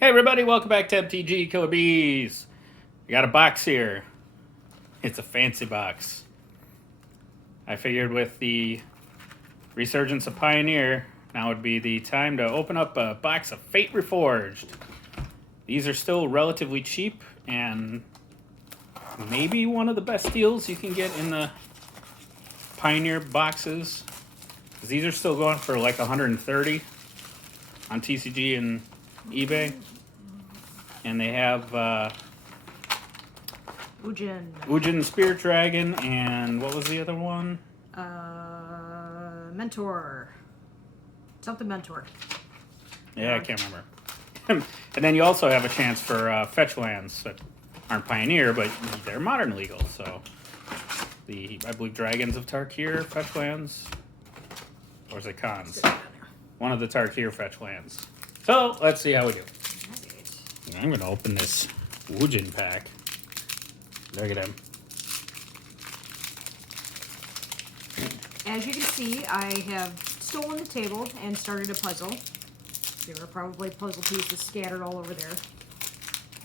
Hey everybody, welcome back to MTG Killer Bees. We got a box here. It's a fancy box. I figured with the resurgence of Pioneer, now would be the time to open up a box of Fate Reforged. These are still relatively cheap and maybe one of the best deals you can get in the Pioneer boxes. These are still going for like 130 on TCG and eBay. And they have Ujin Spirit Dragon, and what was the other one? Mentor. Something Mentor. Yeah, I can't remember. And then you also have a chance for fetch lands that aren't Pioneer, but they're modern legal. So I believe Dragons of Tarkir fetch lands, or is it Khans? One of the Tarkir fetch lands. So let's see how we do. I'm going to open this Ujin pack. Look at him. As you can see, I have stolen the table and started a puzzle. There are probably puzzle pieces scattered all over there.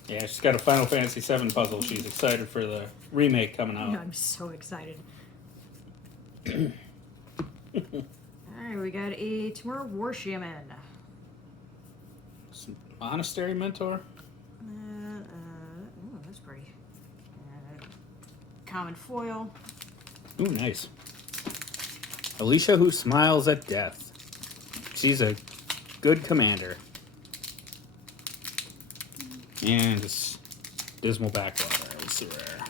Yeah, she's got a Final Fantasy VII puzzle. She's excited for the remake coming out. I'm so excited. Alright, we got a Timur War Shaman. Some Monastery Mentor. Oh, that's pretty. Common foil. Ooh, nice. Alicia who smiles at death. She's a good commander. And this Dismal Backwater. It's rare.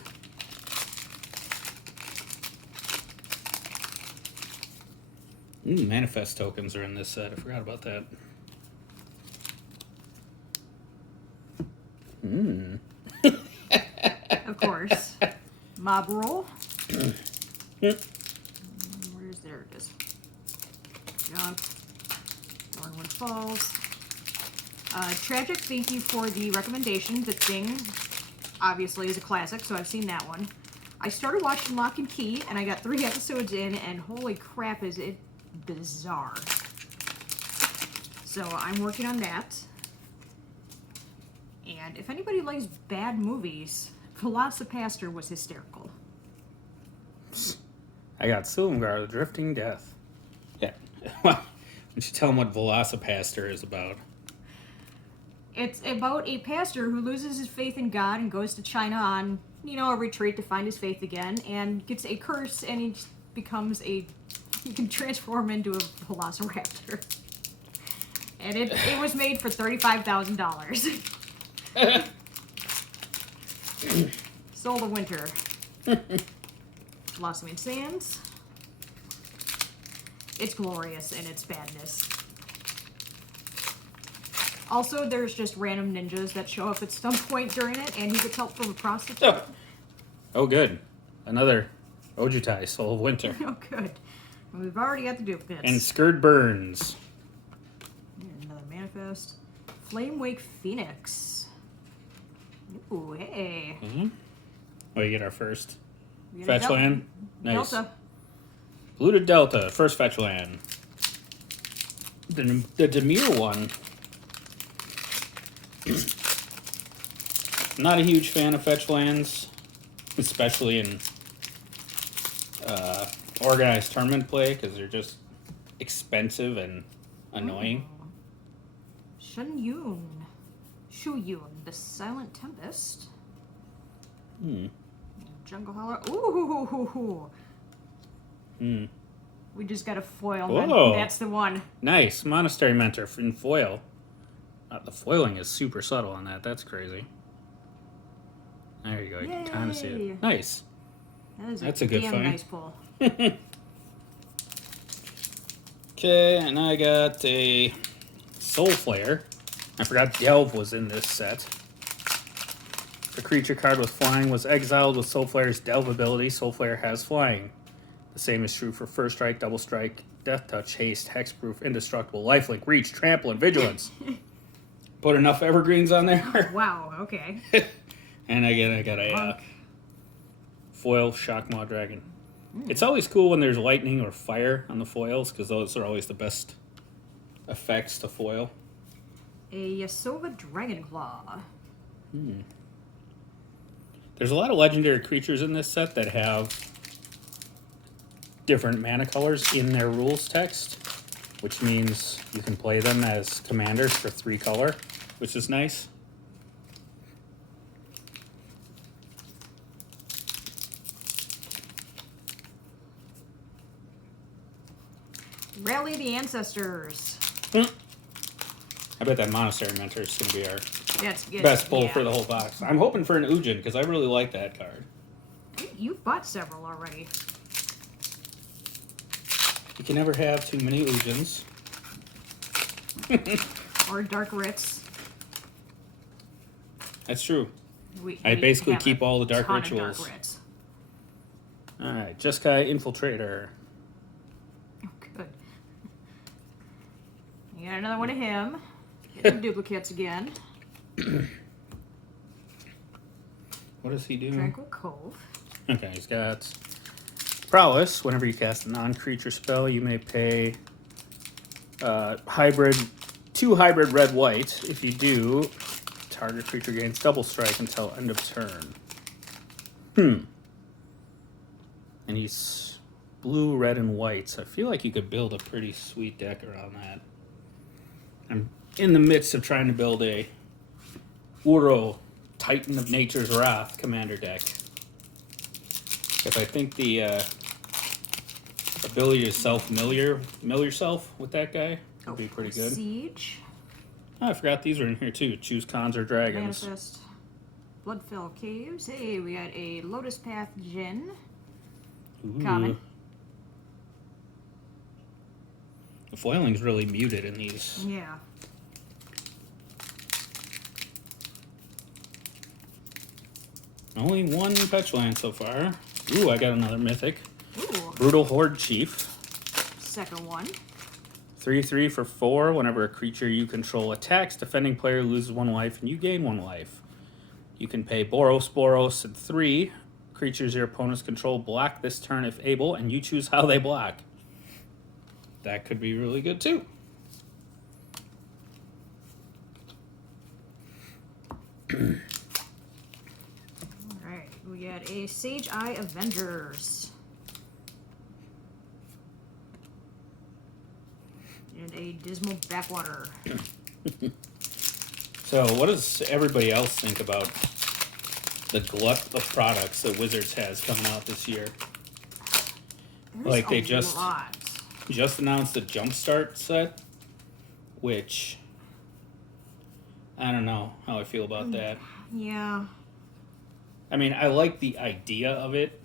Manifest tokens are in this set. I forgot about that. Of course. Mob roll. Where's there? It is. Junk. Thornwood Falls. Tragic, thank you for the recommendation. The Thing, obviously, is a classic, so I've seen that one. I started watching Lock and Key, and I got 3 episodes in, and holy crap, is it bizarre. So I'm working on that. And if anybody likes bad movies, Velocipaster was hysterical. I got Silumgar, the Drifting Death. Yeah. Well, why don't you tell them what Velocipaster is about? It's about a pastor who loses his faith in God and goes to China on, a retreat to find his faith again, and gets a curse, and he becomes he can transform into a velociraptor. And it was made for $35,000. Soul of Winter. Blossoming Sands. It's glorious in its badness. Also, there's just random ninjas that show up at some point during it, and he gets help from a prostitute. Oh good. Another Ojutai, Soul of Winter. Oh, good. And we've already got the duplicates. And Scourge Burns. Another Manifest. Flame Wake Phoenix. Ooh, hey. Oh, you get our first We got a fetch land? Nice. Delta. Polluted Delta, first fetch land. The Demir one. Not a huge fan of fetch lands, especially in organized tournament play, because they're just expensive and annoying. Shuyun, the Silent Tempest. Jungle Holler. Ooh. We just got a foil. That's the one. Nice. Monastery Mentor in foil. The foiling is super subtle on that. That's crazy. There you go. You can kind of see it. Nice. That's a good damn find. Nice pull. Okay, and I got a Soul Flare. I forgot Delve was in this set. The creature card with flying was exiled with Soul Flare's Delve ability. Soul Flare has flying. The same is true for First Strike, Double Strike, Death Touch, Haste, Hexproof, Indestructible, Lifelink, Reach, Trample, and Vigilance. Put enough evergreens on there. Wow, okay. And again, I got a foil Shockmaw Dragon. It's always cool when there's lightning or fire on the foils, because those are always the best effects to foil. A Yasova Dragonclaw. There's a lot of legendary creatures in this set that have different mana colors in their rules text, which means you can play them as commanders for 3 color, which is nice. Rally the Ancestors. I bet that Monastery Mentor is going to be our That's good. best pull for the whole box. I'm hoping for an Ujin because I really like that card. You've bought several already. You can never have too many Ujins. Or Dark Rits. That's true. We basically have keep a all the Dark ton of Rituals. Dark Rits. Alright, Jeskai Infiltrator. Oh, good. You got another one of him. Get some duplicates again. What does he do? Tranquil Cove. Okay, he's got Prowess. Whenever you cast a non-creature spell, you may pay hybrid 2 hybrid red-white. If you do, target creature gains double strike until end of turn. And he's blue, red, and white, so I feel like you could build a pretty sweet deck around that. I'm in the midst of trying to build a Uro Titan of Nature's Wrath commander deck. Because I think the ability to mill yourself with that guy would be pretty good. Siege. Oh, I forgot these were in here too. Choose cons or dragons. Manifest. Bloodfell Caves. Hey, we got a Lotus Path Djinn. Ooh. Common. The foiling's really muted in these. Yeah. Only one Petulant so far. Ooh, I got another mythic. Ooh. Brutal Horde Chief. Second one. 3/3 for 4. Whenever a creature you control attacks, defending player loses 1 life and you gain 1 life. You can pay Boros, and 3. Creatures your opponents control block this turn if able, and you choose how they block. That could be really good too. Alright, we got a Sage Eye Avengers. And a Dismal Backwater. So, what does everybody else think about the glut of products that Wizards has coming out this year? There's Like, they a just lot. announced a Jumpstart set, which I don't know how I feel about that. Yeah. I mean, I like the idea of it,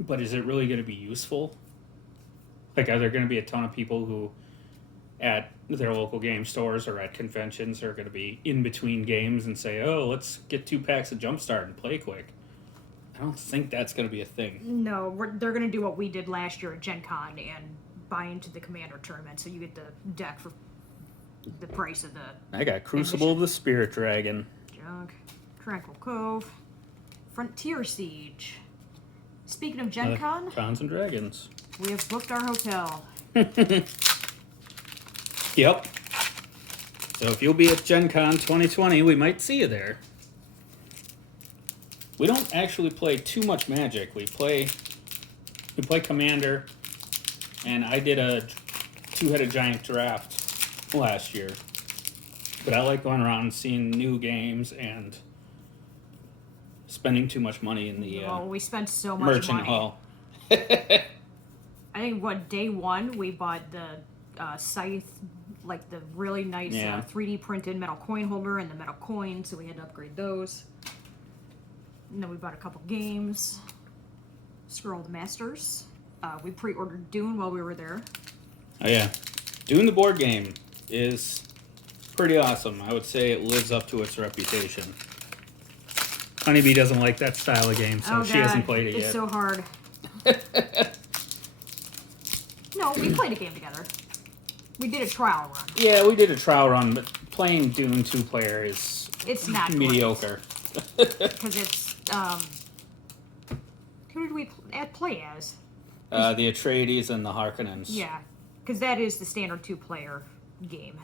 but is it really going to be useful? Like, are there going to be a ton of people who at their local game stores or at conventions are going to be in between games and say, oh, let's get 2 packs of Jumpstart and play quick? I don't think that's going to be a thing. No, they're going to do what we did last year at Gen Con and buy into the Commander tournament, so you get the deck for the price of the I got Crucible of the Spirit Dragon. junk. Tranquil Cove. Frontier Siege. Speaking of Gen Con, Cons and Dragons. we have booked our hotel. Yep. So if you'll be at Gen Con 2020, we might see you there. We don't actually play too much Magic. We play Commander, and I did a 2-headed giant draft last year. But I like going around and seeing new games and spending too much money in the Well, we spent so much merchant money. hall. I think, day one, we bought the Scythe, like the really nice 3D printed metal coin holder and the metal coin, so we had to upgrade those. And then we bought a couple games. Scrolled Masters. We pre-ordered Dune while we were there. Oh yeah. Doing the board game is pretty awesome. I would say it lives up to its reputation. Honeybee doesn't like that style of game, so she hasn't played it yet. It's so hard. No, we played a game together. We did a trial run. Yeah, we did a trial run, but playing Dune 2-player is It's not mediocre. Because it's, who did we play as? The Atreides and the Harkonnens. Yeah, because that is the standard 2-player game.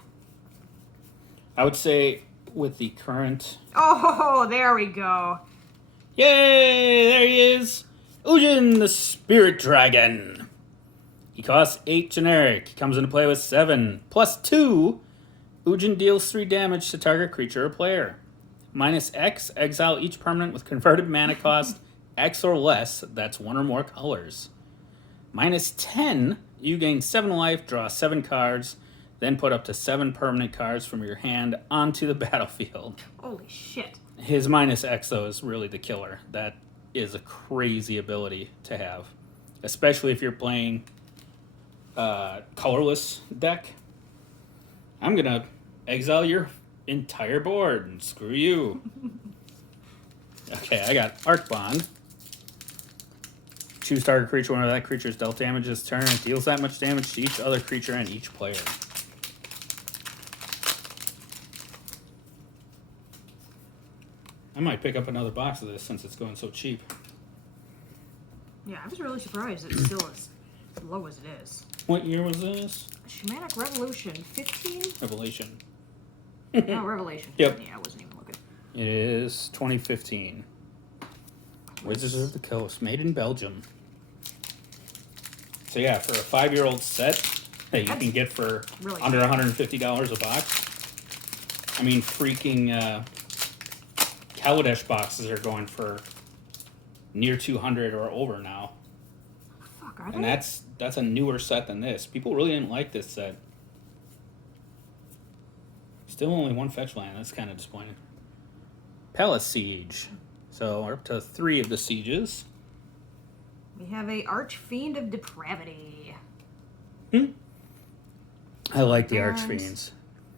I would say with the current... Oh, there we go. Yay! There he is! Ujin, the Spirit Dragon. He costs 8 generic. He comes into play with 7. Plus 2. Ujin deals 3 damage to target creature or player. Minus X, exile each permanent with converted mana cost X or less. That's 1 or more colors. Minus 10, you gain 7 life, draw 7 cards, then put up to 7 permanent cards from your hand onto the battlefield. Holy shit. His minus X, though, is really the killer. That is a crazy ability to have. Especially if you're playing colorless deck. I'm going to exile your entire board and screw you. Okay, I got Arc Bond. Choose target creature whenever that creature is dealt damage this turn. It deals that much damage to each other creature and each player. I might pick up another box of this since it's going so cheap. Yeah, I was really surprised it's still as low as it is. What year was this? Shamanic Revolution, 15? Revelation. No, Revelation. Yep. Yeah, I wasn't even looking. It is 2015. Wizards of the Coast, made in Belgium. So yeah, for a 5-year-old set that you can get for really under $150 a box. I mean, freaking Kaladesh boxes are going for near 200 or over now. Fuck, are they? And that's a newer set than this. People really didn't like this set. Still only 1 fetch land. That's kind of disappointing. Palace Siege. So we're up to 3 of the sieges. We have a Archfiend of Depravity. I like the And- Archfiends.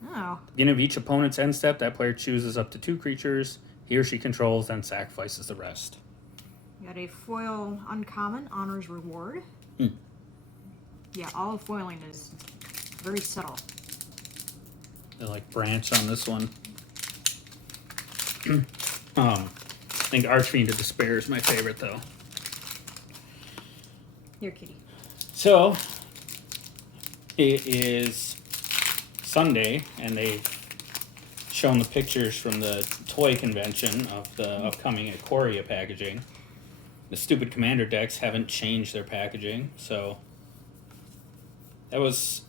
Oh. Beginning of each opponent's end step, that player chooses up to 2 creatures he or she controls, then sacrifices the rest. We got a foil uncommon, Honor's Reward. Yeah, all foiling is very subtle. I like branch on this one. I think Archfiend of Despair is my favorite, though. Here, kitty. So, it is Sunday, and they've shown the pictures from the toy convention of the upcoming Ikoria packaging. The stupid Commander decks haven't changed their packaging, so that was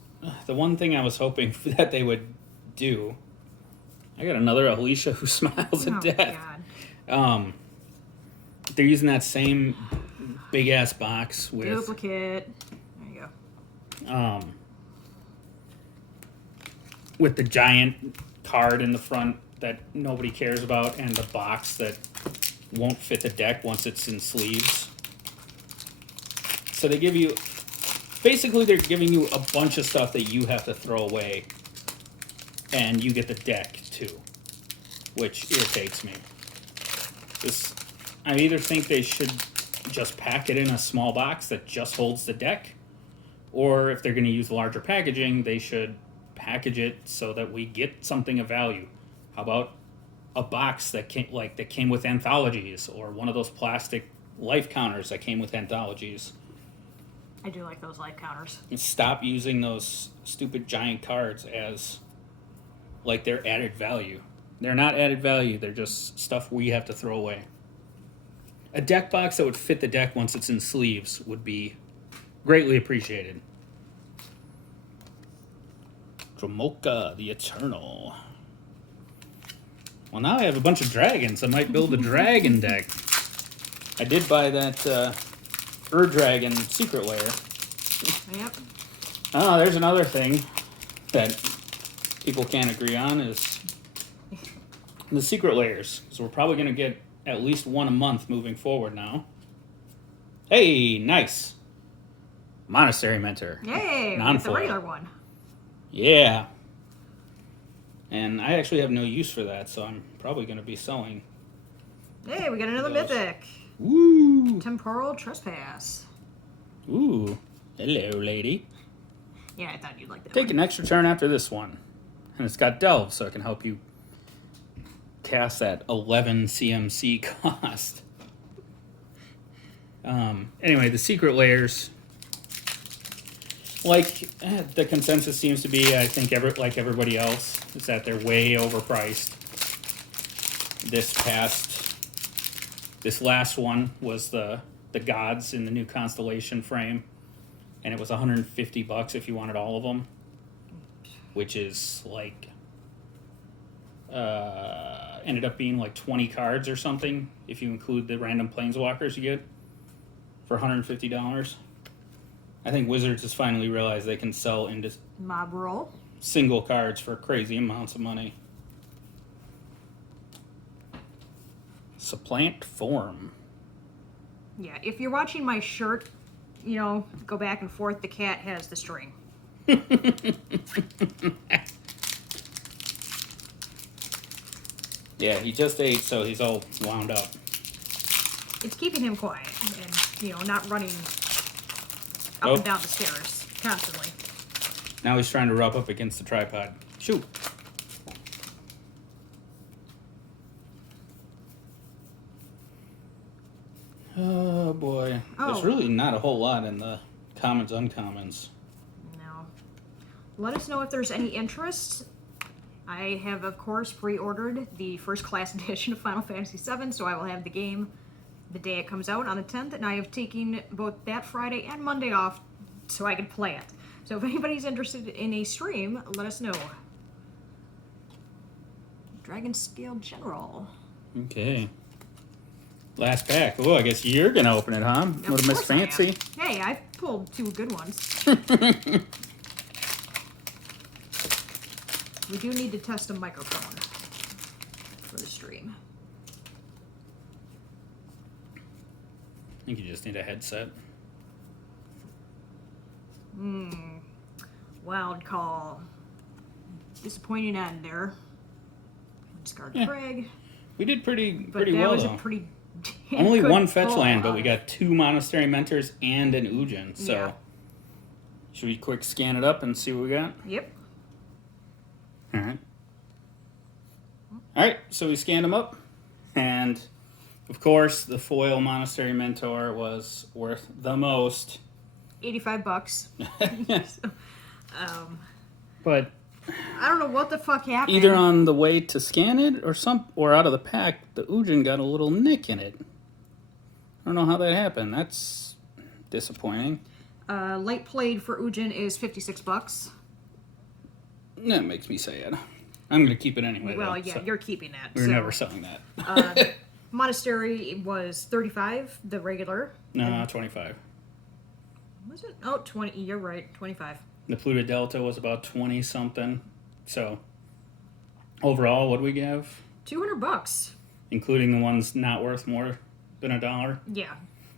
the one thing I was hoping that they would do. I got another Alicia Who Smiles at Death. God. They're using that same big ass box with Duplicate. There you go. With the giant card in the front that nobody cares about, and the box that won't fit the deck once it's in sleeves. So they give you, basically they're giving you a bunch of stuff that you have to throw away, and you get the deck too, which irritates me. I either think they should just pack it in a small box that just holds the deck, or if they're going to use larger packaging, they should package it so that we get something of value. How about a box that came with anthologies, or one of those plastic life counters that came with anthologies? I do like those life counters. And stop using those stupid giant cards as like they're added value. They're not added value, they're just stuff we have to throw away. A deck box that would fit the deck once it's in sleeves would be greatly appreciated. Dromoka the Eternal. Well, now I have a bunch of dragons. I might build a dragon deck. I did buy that Dragon Secret Lair. Yep. Oh, there's another thing that people can't agree on is the secret layers. So we're probably going to get at least one a month moving forward now. Hey, nice. Monastery Mentor. Yay! We get the Non-foil. regular one. Yeah. And I actually have no use for that, so I'm probably going to be selling. Hey, we got another Those. mythic. Woo! Temporal Trespass. Ooh. Hello, lady. Yeah, I thought you'd like that Take one. an extra turn after this one. And it's got Delve, so it can help you cast that 11 CMC cost. Anyway, the secret layers. Like the consensus seems to be, I think, like everybody else, is that they're way overpriced. This last one was the gods in the new constellation frame, and it was $150 if you wanted all of them, which is like ended up being like 20 cards or something if you include the random planeswalkers you get for $150. I think Wizards has finally realized they can sell into Mob roll. single cards for crazy amounts of money. Supplant form. Yeah, if you're watching my shirt, go back and forth, the cat has the string. Yeah, he just ate, so he's all wound up. It's keeping him quiet and, not running up and down the stairs constantly. Now he's trying to rub up against the tripod. Shoot. Oh boy. There's really not a whole lot in the commons, uncommons. No. Let us know if there's any interest. I have, of course, pre-ordered the first class edition of Final Fantasy VII, so I will have the game the day it comes out on the 10th, and I have taken both that Friday and Monday off so I can play it. So if anybody's interested in a stream, let us know. Dragon Scale General. Okay. Last pack. Oh, I guess you're going to open it, huh? What a Miss Fancy. Hey, I pulled two good ones. We do need to test a microphone for the stream. I think you just need a headset. Wild call. Disappointing end there. Discard Craig. We did pretty well, though. That was a pretty only one fetch land, but we got 2 Monastery Mentors and an Ujin. So, yeah. Should we quick scan it up and see what we got? Yep. Alright, so we scanned them up. And, of course, the foil Monastery Mentor was worth the most. $85. So, but I don't know what the fuck happened. either on the way to scan it or out of the pack, the Ujin got a little nick in it. I don't know how that happened. That's disappointing. Light played for Ujin is $56. That makes me sad. I'm going to keep it anyway. Well, though, yeah, so you're keeping that. we're never selling that. Monastery was $35, the regular. No, 25. Was it? Oh, 20. You're right, 25. The Pluto Delta was about 20 something. So overall, what do we have? $200. Including the ones not worth more than $1. Yeah,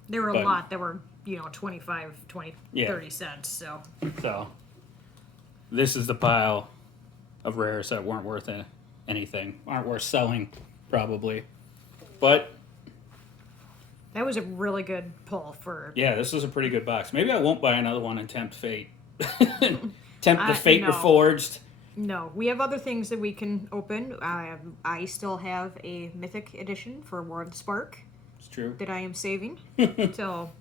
there were a lot that were 25, 20, Yeah. 30 cents. So this is the pile of rares that weren't worth anything, aren't worth selling probably. But that was a really good pull for. yeah, this was a pretty good box. Maybe I won't buy another one and tempt fate. Tempt the fate no. Reforged. No, we have other things that we can open. I still have a Mythic edition for War of the Spark. It's true. That I am saving. So,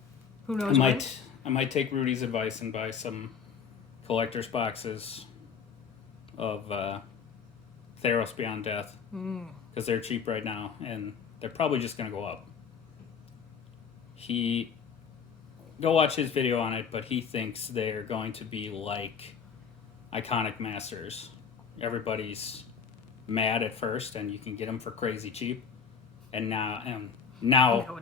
who knows I might take Rudy's advice and buy some collector's boxes of Theros Beyond Death. Because they're cheap right now, and they're probably just going to go up. Go watch his video on it, but he thinks they're going to be like Iconic Masters. Everybody's mad at first, and you can get them for crazy cheap. And now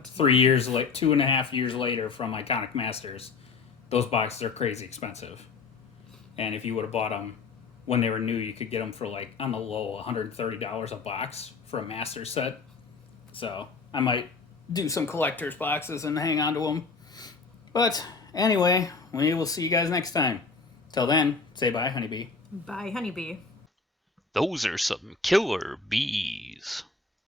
3 years late, 2.5 years later from Iconic Masters, those boxes are crazy expensive. And if you would have bought them when they were new, you could get them for like on the low $130 a box for a master set. So I might do some collector's boxes and hang on to them. But anyway, we will see you guys next time. Till then, say bye, honeybee. Bye, honeybee. Those are some killer bees.